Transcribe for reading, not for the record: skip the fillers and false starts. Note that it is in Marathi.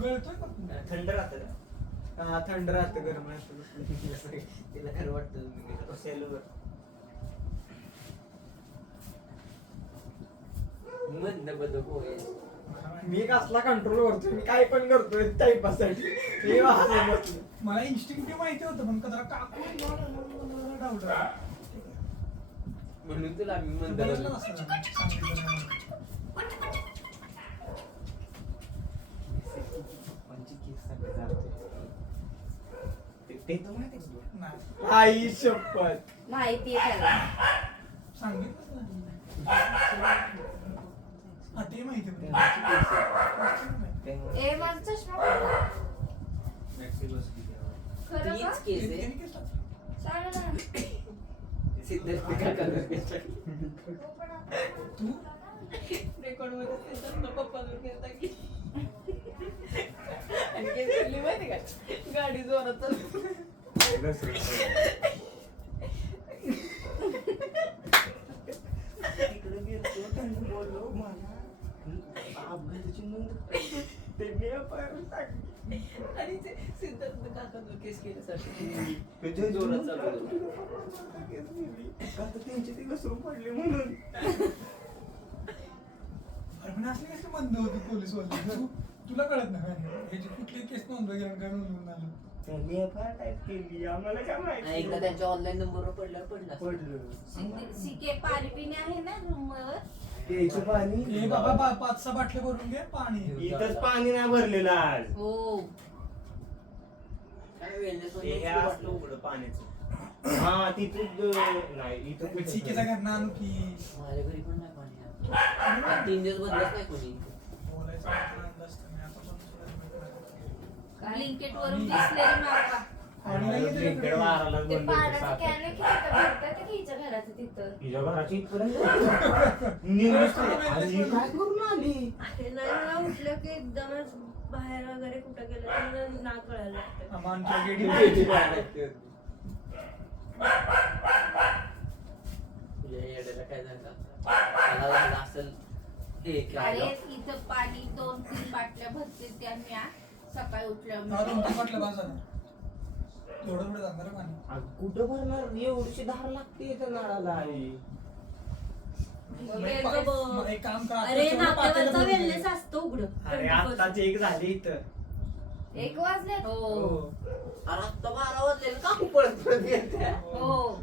गळतोय थंड राहतं का? हा थंड राहतं गरम राहतं तिला खरं वाटतं सेलवर मधनं बदल होय. मी कसला कंट्रोल करतोय मी काय पण करतोय टाइमपाससाठी मी हसत बसलो. मला इन्स्टिंक्टिव्ह माहिती होतं पण कदा काकू डाऊट म्हणून तुला आम्ही म्हणतो आई शपथ माहिती आहे त्याला. सांगितलं हा ते माहिती होतं. ए माझा चष्मा कुठे? खरं का? तीच केस आहे. त्याने केस टाकलं. सांग ना. सिद्धार्थ काकांवर केस टाकली. तू रेकॉर्ड मध्ये सिद्धार्थ पप्पावर केस टाकली. आणि केस केली माहिती का? गाडी जोरात चालली. तिकडे गेलो त्यांनी बोललो मला अपघाताची नोंद त्यांनी पायावर टाकली आणि ते सिद्धार्थ काकांवर केस केल्यासाठी म्हणजे जोरात चालू आता त्यांचे दिवस सुरू पडले म्हणून अरे पण असले कसे बंद होते पोलीस वाले तुला कळत नाही ह्याची कुठली केस नोंदवली आणि काय नोंदवून आलं त्यांनी एफआयआर टाईप केली आम्हाला काय माहिती एकदा त्यांच्या ऑनलाईन नंबरवर पडलं पडलं सीके पाणी पिणे आहे ना रूम वर. प्यायचं पाणी हे बाबा 5-6 बाटल्या भरून घे पाणी इथंच पाणी नाही भरलेलं आज हो. काय वेळेस हे असलं उघडं पाण्याचं हा तिथं नाही इथं सीकेचा घरना आणू की माझ्या घरी पण नाही पाणी 3 दिवस बदलत नाही कोणी बोलायचं म्हटलं अंदाज तर नाही. आता पण थोडं माहिती ब्लिंकेट वरून बिसलेरी मारवा. ब्लिंकेट मारायला ते बंद पाण्याचं कॅन आहे खेळतं भरतं ते घ्यायचं घराचं तिथं. तिच्या घराची इथपर्यंत निघून आणि काय करून आली ते नाही मला उठलं की एकदमच बाहेर वगैरे कुठं गेलं तर ना कळायला लागतं. आम्हा आमच्या गेडी तुझ्या येड्याला काय झालं त्याला झालं असेल हे अरे काय इथं पाणी 2-3 बाटल्या भरते त्या मी सकाळी हा उठल्यावर 2-3 बाटल्या बस झालं एवढं थोडं जाणार पाणी अगं, कुठं भरणार एवढीशी धार लागते इथं नळाला आई मग एक काम करा अरे तेवढं पातेलं नात्यावरचा भरून घे. वेलनेस असतो उघडं अरे 24. आत्ताच एक झाली इथं 1 वाजले. अरे आत्ता 12 वाजले का पळत पळत येते हो.